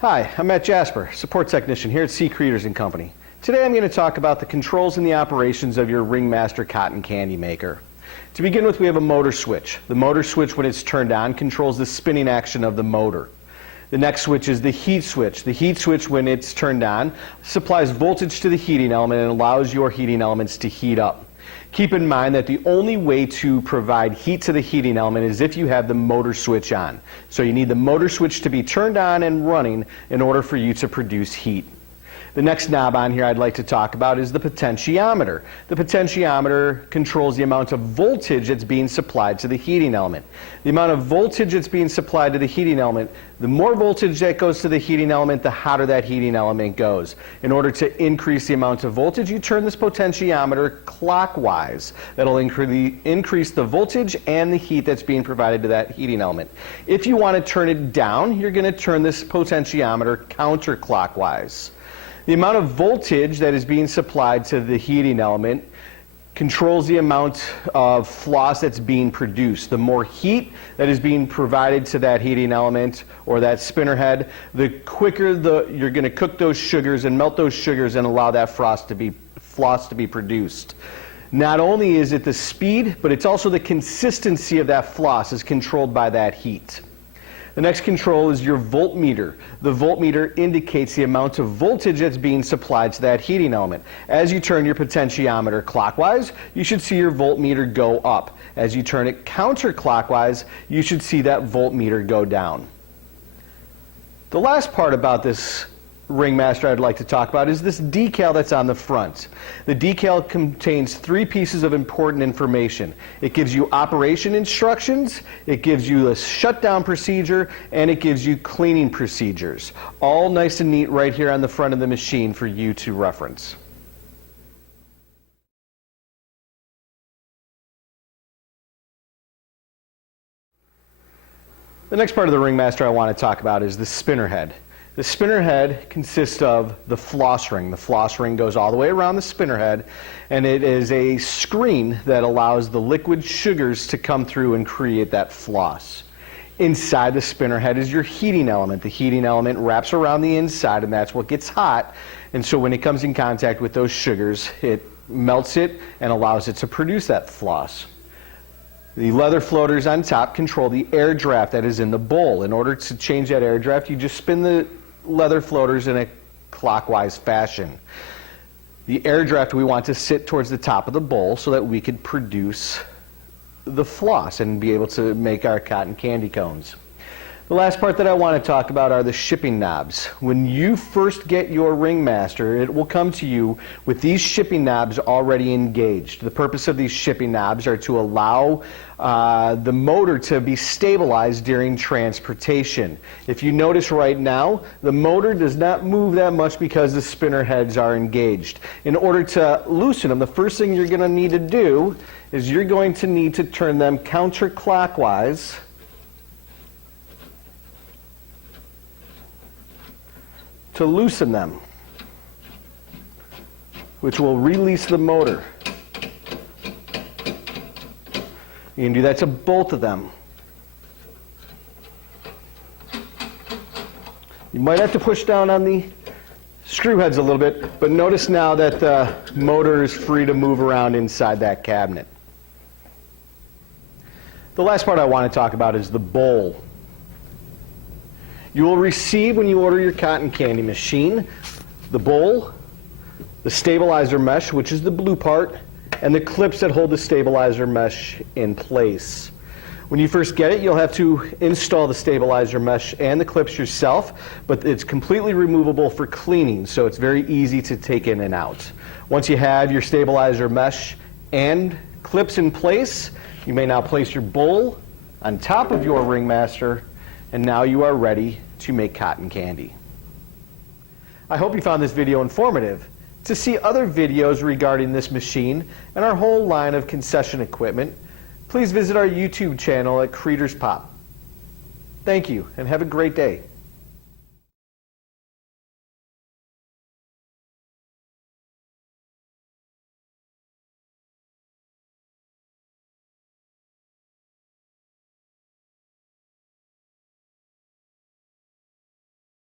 Hi, I'm Matt Jasper, support technician here at C. Creators & Company. Today I'm going to talk about the controls and the operations of your Ringmaster cotton candy maker. To begin with, we have a motor switch. The motor switch, when it's turned on, controls the spinning action of the motor. The next switch is the heat switch. The heat switch, when it's turned on, supplies voltage to the heating element and allows your heating elements to heat up. Keep in mind that the only way to provide heat to the heating element is if you have the motor switch on. So you need the motor switch to be turned on and running in order for you to produce heat. The next knob on here I'd like to talk about is the potentiometer. The potentiometer controls the amount of voltage that's being supplied to the heating element. The amount of voltage that's being supplied to the heating element, the more voltage that goes to the heating element, the hotter that heating element goes. In order to increase the amount of voltage, you turn this potentiometer clockwise. That'll increase the voltage and the heat that's being provided to that heating element. If you want to turn it down, you're going to turn this potentiometer counterclockwise. The amount of voltage that is being supplied to the heating element controls the amount of floss that's being produced. The more heat that is being provided to that heating element or that spinner head, the quicker you're going to cook those sugars and melt those sugars and allow that floss to be produced. Not only is it the speed, but it's also the consistency of that floss is controlled by that heat. The next control is your voltmeter. The voltmeter indicates the amount of voltage that's being supplied to that heating element. As you turn your potentiometer clockwise, you should see your voltmeter go up. As you turn it counterclockwise, you should see that voltmeter go down. The last part about this Ringmaster I'd like to talk about is this decal that's on the front. The decal contains 3 pieces of important information. It gives you operation instructions, it gives you a shutdown procedure, and it gives you cleaning procedures. All nice and neat right here on the front of the machine for you to reference. The next part of the Ringmaster I want to talk about is the spinner head. The spinner head consists of the floss ring. The floss ring goes all the way around the spinner head, and it is a screen that allows the liquid sugars to come through and create that floss. Inside the spinner head is your heating element. The heating element wraps around the inside, and that's what gets hot. And so when it comes in contact with those sugars, it melts it and allows it to produce that floss. The leather floaters on top control the air draft that is in the bowl. In order to change that air draft, you just spin the leather floaters in a clockwise fashion. The air draft we want to sit towards the top of the bowl so that we could produce the floss and be able to make our cotton candy cones. The last part that I want to talk about are the shipping knobs. When you first get your Ringmaster, it will come to you with these shipping knobs already engaged. The purpose of these shipping knobs are to allow the motor to be stabilized during transportation. If you notice right now, the motor does not move that much because the spinner heads are engaged. In order to loosen them, the first thing you're going to need to do is you're going to need to turn them counterclockwise to loosen them, which will release the motor. You can do that to both of them. You might have to push down on the screw heads a little bit, but notice now that the motor is free to move around inside that cabinet. The last part I want to talk about is the bowl. You will receive, when you order your cotton candy machine, the bowl, the stabilizer mesh, which is the blue part, and the clips that hold the stabilizer mesh in place. When you first get it, you'll have to install the stabilizer mesh and the clips yourself, but it's completely removable for cleaning, so it's very easy to take in and out. Once you have your stabilizer mesh and clips in place, you may now place your bowl on top of your Ringmaster, and now you are ready to make cotton candy. I hope you found this video informative. To see other videos regarding this machine and our whole line of concession equipment, please visit our YouTube channel at Creators Pop. Thank you, and have a great day.